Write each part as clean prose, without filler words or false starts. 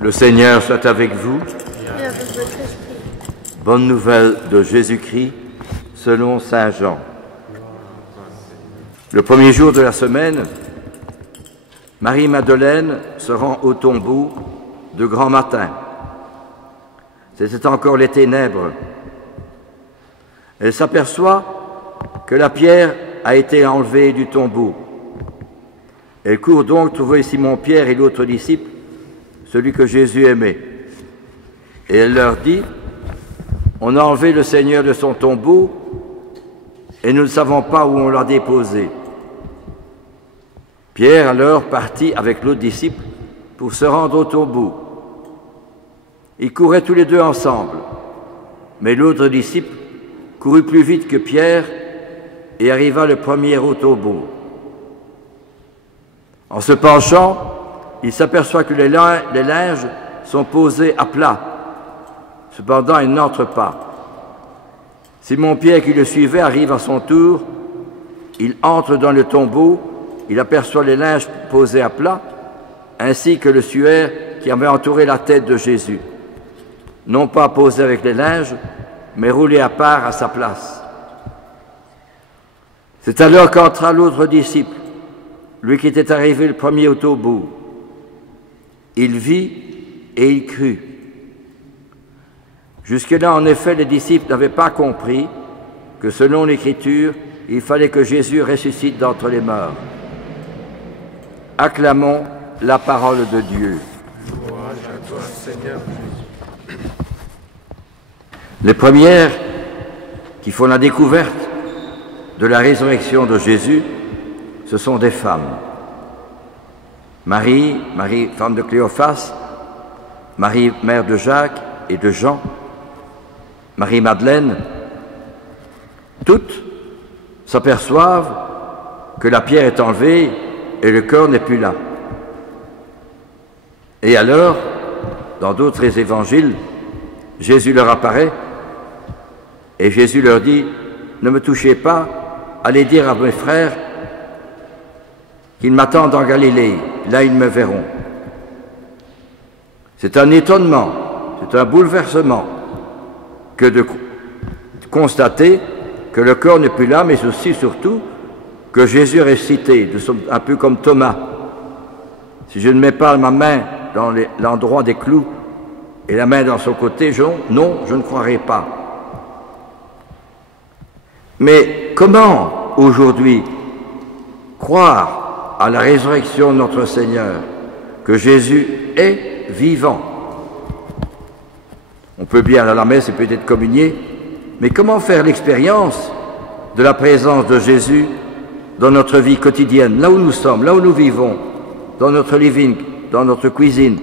Le Seigneur soit avec vous. Et avec votre esprit. Bonne nouvelle de Jésus-Christ selon saint Jean. Le premier jour de la semaine, Marie-Madeleine se rend au tombeau de grand matin. C'était encore les ténèbres. Elle s'aperçoit que la pierre a été enlevée du tombeau. Elle court donc trouver Simon-Pierre et l'autre disciple, celui que Jésus aimait. Et elle leur dit: « On a enlevé le Seigneur de son tombeau et nous ne savons pas où on l'a déposé. » Pierre alors partit avec l'autre disciple pour se rendre au tombeau. Ils couraient tous les deux ensemble, mais l'autre disciple courut plus vite que Pierre et arriva le premier au tombeau. En se penchant, il s'aperçoit que les linges sont posés à plat. Cependant, il n'entre pas. Simon-Pierre, qui le suivait, arrive à son tour. Il entre dans le tombeau. Il aperçoit les linges posés à plat, ainsi que le suaire qui avait entouré la tête de Jésus. Non pas posé avec les linges, mais roulé à part à sa place. C'est alors qu'entra l'autre disciple, lui qui était arrivé le premier au tombeau. Il vit et il crut. Jusque-là, en effet, les disciples n'avaient pas compris que, selon l'Écriture, il fallait que Jésus ressuscite d'entre les morts. Acclamons la parole de Dieu. Louange à toi, Seigneur Jésus. Les premières qui font la découverte de la résurrection de Jésus, ce sont des femmes. Marie, femme de Cléophas, Marie, mère de Jacques et de Jean, Marie-Madeleine, toutes s'aperçoivent que la pierre est enlevée et le corps n'est plus là. Et alors, dans d'autres évangiles, Jésus leur apparaît et Jésus leur dit: « Ne me touchez pas, allez dire à mes frères qu'ils m'attendent en Galilée, là ils me verront. » C'est un étonnement, c'est un bouleversement que de constater que le corps n'est plus là, mais aussi, surtout, que Jésus est ressuscité, un peu comme Thomas. Si je ne mets pas ma main dans l'endroit des clous et la main dans son côté, non, je ne croirai pas. Mais comment, aujourd'hui, croire à la résurrection de notre Seigneur, que Jésus est vivant? On peut bien aller à la messe et peut-être communier, mais comment faire l'expérience de la présence de Jésus dans notre vie quotidienne, là où nous sommes, là où nous vivons, dans notre living, dans notre cuisine,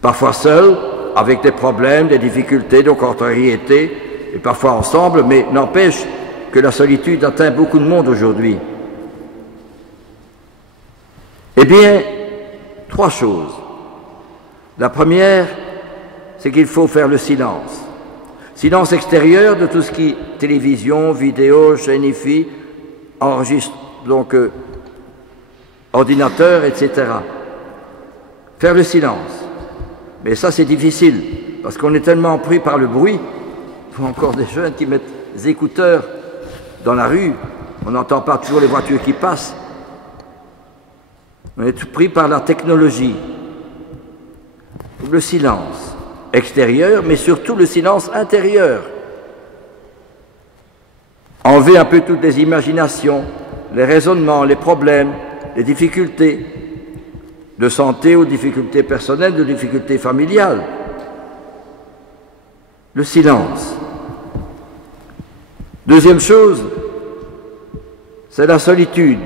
parfois seul, avec des problèmes, des difficultés, des contrariétés, et parfois ensemble, mais n'empêche que la solitude atteint beaucoup de monde aujourd'hui. Eh bien, trois choses. La première, c'est qu'il faut faire le silence. Silence extérieur de tout ce qui est télévision, vidéo, chaîne IFI, enregistre, donc ordinateur, etc. Faire le silence. Mais ça, c'est difficile, parce qu'on est tellement pris par le bruit. Il faut encore des jeunes qui mettent des écouteurs dans la rue. On n'entend pas toujours les voitures qui passent. On est tout pris par la technologie. Le silence extérieur, mais surtout le silence intérieur. Enlever un peu toutes les imaginations, les raisonnements, les problèmes, les difficultés de santé ou difficultés personnelles, de difficultés familiales. Le silence. Deuxième chose, c'est la solitude.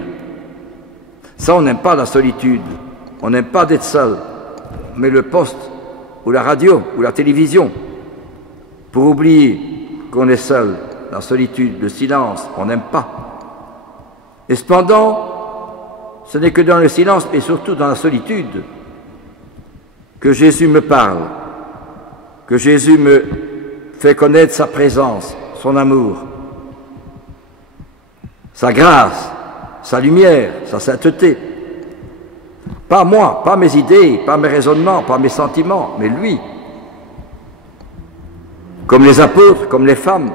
Ça, on n'aime pas la solitude. On n'aime pas d'être seul. Mais le poste, ou la radio, ou la télévision, pour oublier qu'on est seul, la solitude, le silence, on n'aime pas. Et cependant, ce n'est que dans le silence, et surtout dans la solitude, que Jésus me parle, que Jésus me fait connaître sa présence, son amour, sa grâce, sa lumière, sa sainteté. Pas moi, pas mes idées, pas mes raisonnements, pas mes sentiments, mais lui. Comme les apôtres, comme les femmes.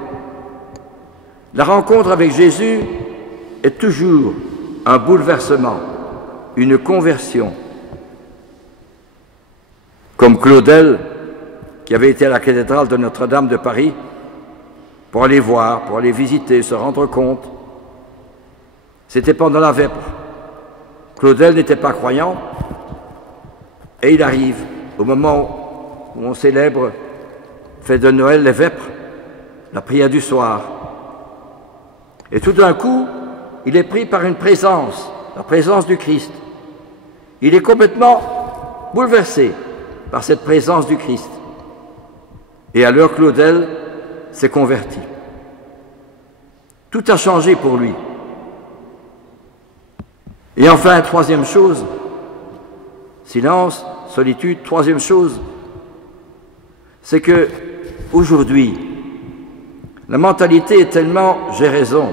La rencontre avec Jésus est toujours un bouleversement, une conversion. Comme Claudel, qui avait été à la cathédrale de Notre-Dame de Paris pour aller voir, pour aller visiter, se rendre compte. C'était pendant la vêpre. Claudel n'était pas croyant et il arrive au moment où on célèbre fête de Noël, les vêpres, la prière du soir. Et tout d'un coup, il est pris par une présence, la présence du Christ. Il est complètement bouleversé par cette présence du Christ. Et alors Claudel s'est converti. Tout a changé pour lui. Et enfin, troisième chose, silence, solitude, troisième chose, c'est que aujourd'hui, la mentalité est tellement « j'ai raison ».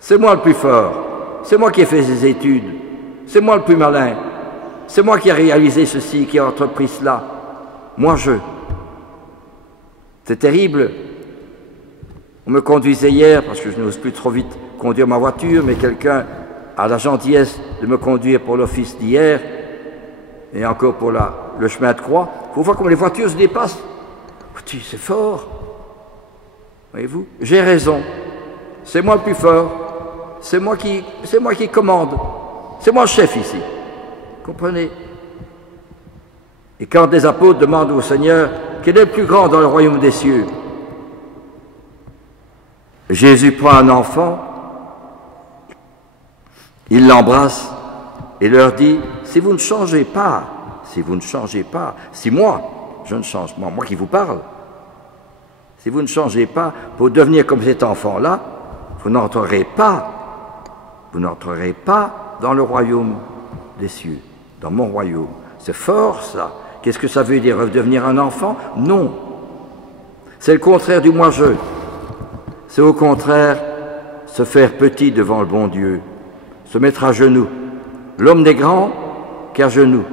C'est moi le plus fort, c'est moi qui ai fait ces études, c'est moi le plus malin, c'est moi qui ai réalisé ceci, qui ai entrepris cela. Moi je. C'est terrible. On me conduisait hier, parce que je n'ose plus trop vite conduire ma voiture, mais quelqu'un a la gentillesse de me conduire pour l'office d'hier, et encore pour le chemin de croix. Il faut voir comment les voitures se dépassent. C'est fort. Voyez-vous, j'ai raison. C'est moi le plus fort. C'est moi qui commande. C'est moi le chef ici. Comprenez? Et quand des apôtres demandent au Seigneur quel est le plus grand dans le royaume des cieux, Jésus prend un enfant, il l'embrasse et leur dit, si vous ne changez pas, si moi, je ne change pas, moi qui vous parle, si vous ne changez pas pour devenir comme cet enfant-là, vous n'entrerez pas dans le royaume des cieux, dans mon royaume. C'est fort ça. Qu'est-ce que ça veut dire, redevenir un enfant? Non. C'est le contraire du moi-je. C'est au contraire se faire petit devant le bon Dieu, se mettre à genoux. L'homme n'est grand qu'à genoux.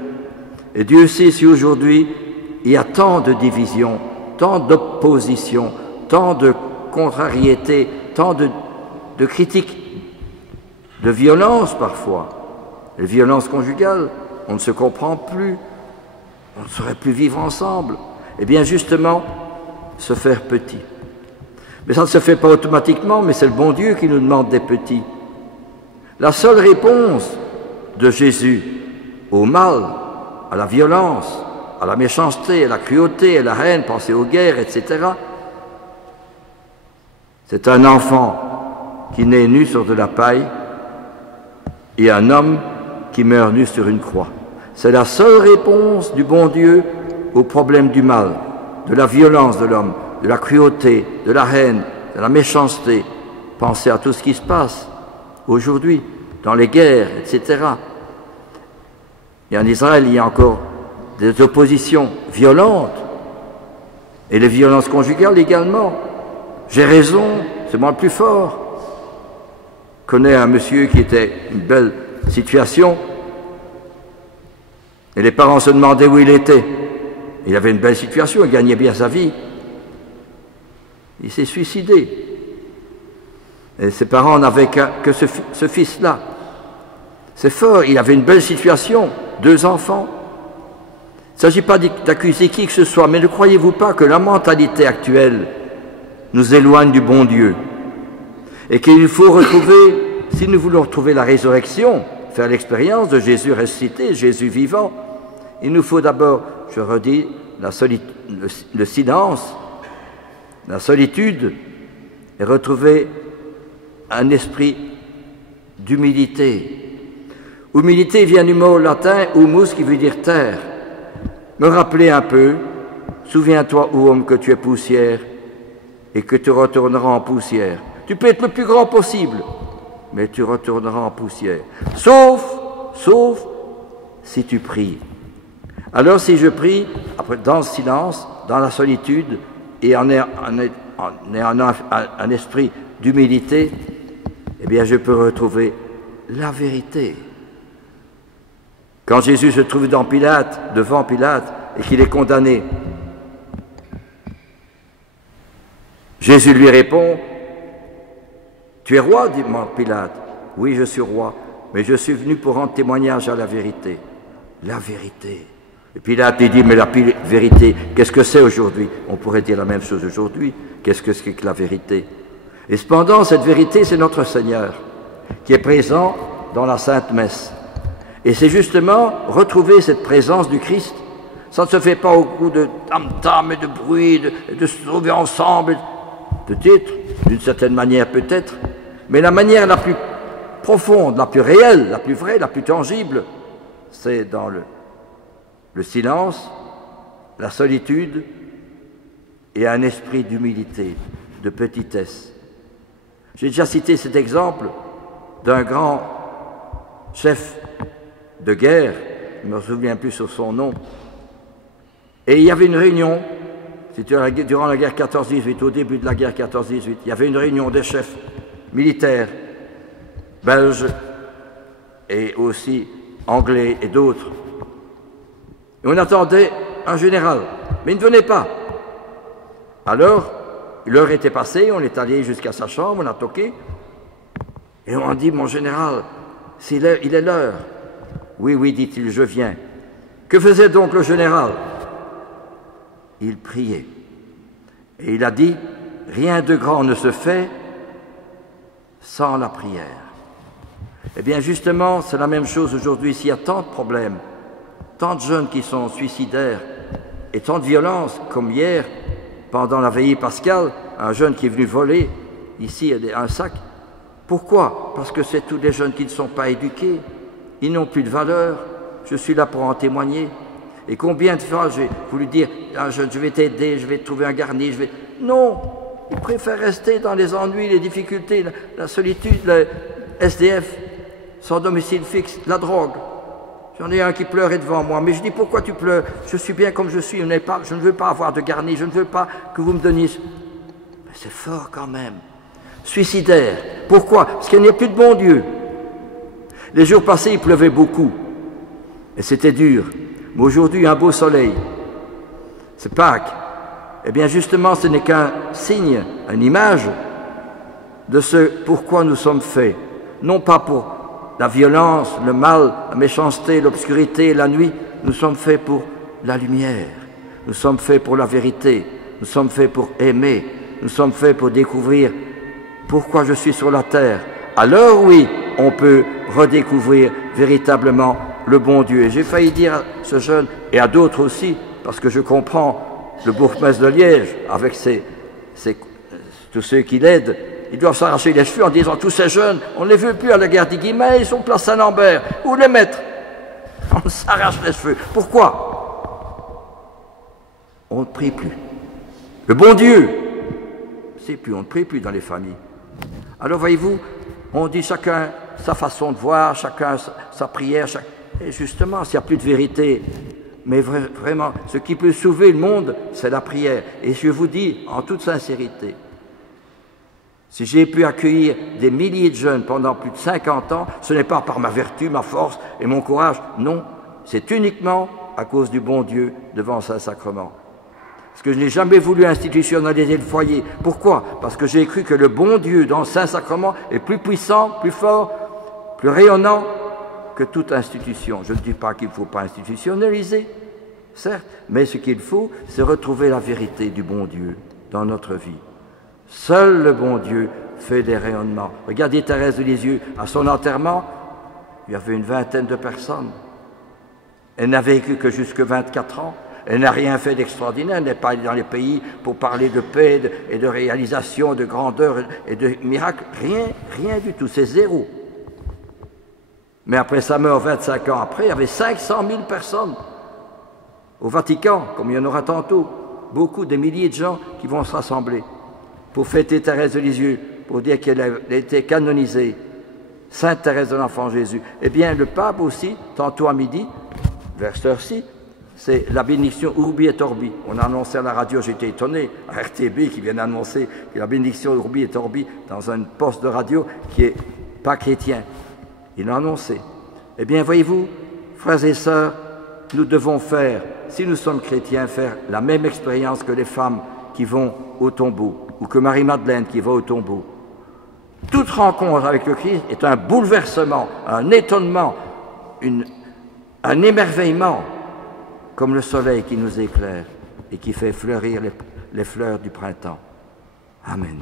Et Dieu sait si aujourd'hui il y a tant de divisions, tant d'opposition, tant de contrariétés, tant de critiques, de violence parfois, les violences conjugales, on ne se comprend plus, on ne saurait plus vivre ensemble. Eh bien justement, se faire petit. Mais ça ne se fait pas automatiquement, mais c'est le bon Dieu qui nous demande des petits. La seule réponse de Jésus au mal, à la violence, à la méchanceté, à la cruauté, à la haine, pensez aux guerres, etc., c'est un enfant qui naît nu sur de la paille et un homme qui meurt nu sur une croix. C'est la seule réponse du bon Dieu au problème du mal, de la violence de l'homme, de la cruauté, de la haine, de la méchanceté. Pensez à tout ce qui se passe aujourd'hui, dans les guerres, etc. Et en Israël, il y a encore des oppositions violentes, et les violences conjugales également. J'ai raison, c'est moi le plus fort. Je connais un monsieur qui était une belle situation, et les parents se demandaient où il était. Il avait une belle situation, il gagnait bien sa vie. Il s'est suicidé. Et ses parents n'avaient que ce fils-là. C'est fort, il avait une belle situation, 2 enfants. Il ne s'agit pas d'accuser qui que ce soit, mais ne croyez-vous pas que la mentalité actuelle nous éloigne du bon Dieu et qu'il faut retrouver, si nous voulons retrouver la résurrection, faire l'expérience de Jésus ressuscité, Jésus vivant, il nous faut d'abord, je redis, le silence, la solitude, et retrouver un esprit d'humilité. Humilité vient du mot latin humus qui veut dire terre. Me rappeler un peu, souviens-toi, ô homme, que tu es poussière et que tu retourneras en poussière. Tu peux être le plus grand possible, mais tu retourneras en poussière. Sauf si tu pries. Alors si je prie, après, dans le silence, dans la solitude, et en ayant un esprit d'humilité, eh bien je peux retrouver la vérité. Quand Jésus se trouve devant Pilate, et qu'il est condamné, Jésus lui répond, « Tu es roi ?» dit Pilate. « Oui, je suis roi, mais je suis venu pour rendre témoignage à la vérité. » La vérité. Et Pilate lui dit, « Mais la vérité, qu'est-ce que c'est aujourd'hui ?» On pourrait dire la même chose aujourd'hui. Qu'est-ce que c'est que la vérité? Et cependant, cette vérité, c'est notre Seigneur, qui est présent dans la Sainte Messe. Et c'est justement retrouver cette présence du Christ. Ça ne se fait pas au coup de tam-tam et de bruit, de se trouver ensemble, peut-être, d'une certaine manière peut-être, mais la manière la plus profonde, la plus réelle, la plus vraie, la plus tangible, c'est dans le silence, la solitude et un esprit d'humilité, de petitesse. J'ai déjà cité cet exemple d'un grand chef de guerre, je ne me souviens plus sur son nom, et il y avait une réunion, c'était durant la guerre 14-18, au début de la guerre 14-18, il y avait une réunion des chefs militaires, belges et aussi anglais et d'autres. Et on attendait un général, mais il ne venait pas. Alors, l'heure était passée, on est allé jusqu'à sa chambre, on a toqué, et on a dit, mon général, il est l'heure. Oui, oui, dit-il, je viens. Que faisait donc le général? Il priait. Et il a dit, rien de grand ne se fait sans la prière. Eh bien, justement, c'est la même chose aujourd'hui. S'il y a tant de problèmes, tant de jeunes qui sont suicidaires et tant de violence, comme hier, pendant la veillée pascale, un jeune qui est venu voler ici un sac. Pourquoi? Parce que c'est tous des jeunes qui ne sont pas éduqués. Ils n'ont plus de valeur. Je suis là pour en témoigner. Et combien de fois j'ai voulu dire ah, je vais t'aider, je vais te trouver un garni, je vais... Non, ils préfèrent rester dans les ennuis, les difficultés, la solitude, le SDF, sans domicile fixe, la drogue. J'en ai un qui pleurait devant moi, mais je dis pourquoi tu pleures? Je suis bien comme je suis, je ne veux pas avoir de garni, je ne veux pas que vous me donniez... Mais c'est fort quand même. Suicidaire. Pourquoi? Parce qu'il n'y a plus de bon Dieu. Les jours passés, il pleuvait beaucoup. Et c'était dur. Mais aujourd'hui, un beau soleil. C'est Pâques. Eh bien, justement, ce n'est qu'un signe, une image de ce pourquoi nous sommes faits. Non pas pour la violence, le mal, la méchanceté, l'obscurité, la nuit. Nous sommes faits pour la lumière. Nous sommes faits pour la vérité. Nous sommes faits pour aimer. Nous sommes faits pour découvrir pourquoi je suis sur la terre. Alors oui, on peut redécouvrir véritablement le bon Dieu. Et j'ai failli dire à ce jeune, et à d'autres aussi, parce que je comprends le bourgmestre de Liège, avec tous ceux qui l'aident, ils doivent s'arracher les cheveux en disant, tous ces jeunes, on ne les veut plus à la gare des Guillemets, ils sont place Saint-Lambert, où les mettre? On s'arrache les cheveux. Pourquoi? On ne prie plus. Le bon Dieu, c'est plus, on ne prie plus dans les familles. Alors voyez-vous, on dit chacun sa façon de voir, chacun sa prière, et justement, s'il n'y a plus de vérité, mais vraiment, ce qui peut sauver le monde, c'est la prière. Et je vous dis, en toute sincérité, si j'ai pu accueillir des milliers de jeunes pendant plus de 50 ans, ce n'est pas par ma vertu, ma force et mon courage, non, c'est uniquement à cause du bon Dieu devant Saint-Sacrement. Parce que je n'ai jamais voulu institutionnaliser le foyer. Pourquoi? Parce que j'ai cru que le bon Dieu dans le Saint-Sacrement est plus puissant, plus fort, plus rayonnant que toute institution. Je ne dis pas qu'il ne faut pas institutionnaliser, certes, mais ce qu'il faut, c'est retrouver la vérité du bon Dieu dans notre vie. Seul le bon Dieu fait des rayonnements. Regardez Thérèse de Lisieux, à son enterrement, il y avait une vingtaine de personnes. Elle n'a vécu que jusque 24 ans. Elle n'a rien fait d'extraordinaire, elle n'est pas allée dans les pays pour parler de paix et de réalisation, de grandeur et de miracles. Rien du tout, c'est zéro. Mais après sa mort, 25 ans après, il y avait 500 000 personnes au Vatican, comme il y en aura tantôt. Beaucoup, des milliers de gens qui vont se rassembler pour fêter Thérèse de Lisieux, pour dire qu'elle a été canonisée, Sainte Thérèse de l'Enfant Jésus. Eh bien, le pape aussi, tantôt à midi, vers cette heure-ci, c'est la bénédiction Urbi et Orbi. On a annoncé à la radio, j'étais étonné, à RTB qui vient d'annoncer que la bénédiction Urbi et Orbi dans un poste de radio qui n'est pas chrétien. Il l'a annoncé. Eh bien, voyez-vous, frères et sœurs, nous devons faire, si nous sommes chrétiens, faire la même expérience que les femmes qui vont au tombeau, ou que Marie-Madeleine qui va au tombeau. Toute rencontre avec le Christ est un bouleversement, un étonnement, un émerveillement, comme le soleil qui nous éclaire et qui fait fleurir les fleurs du printemps. Amen.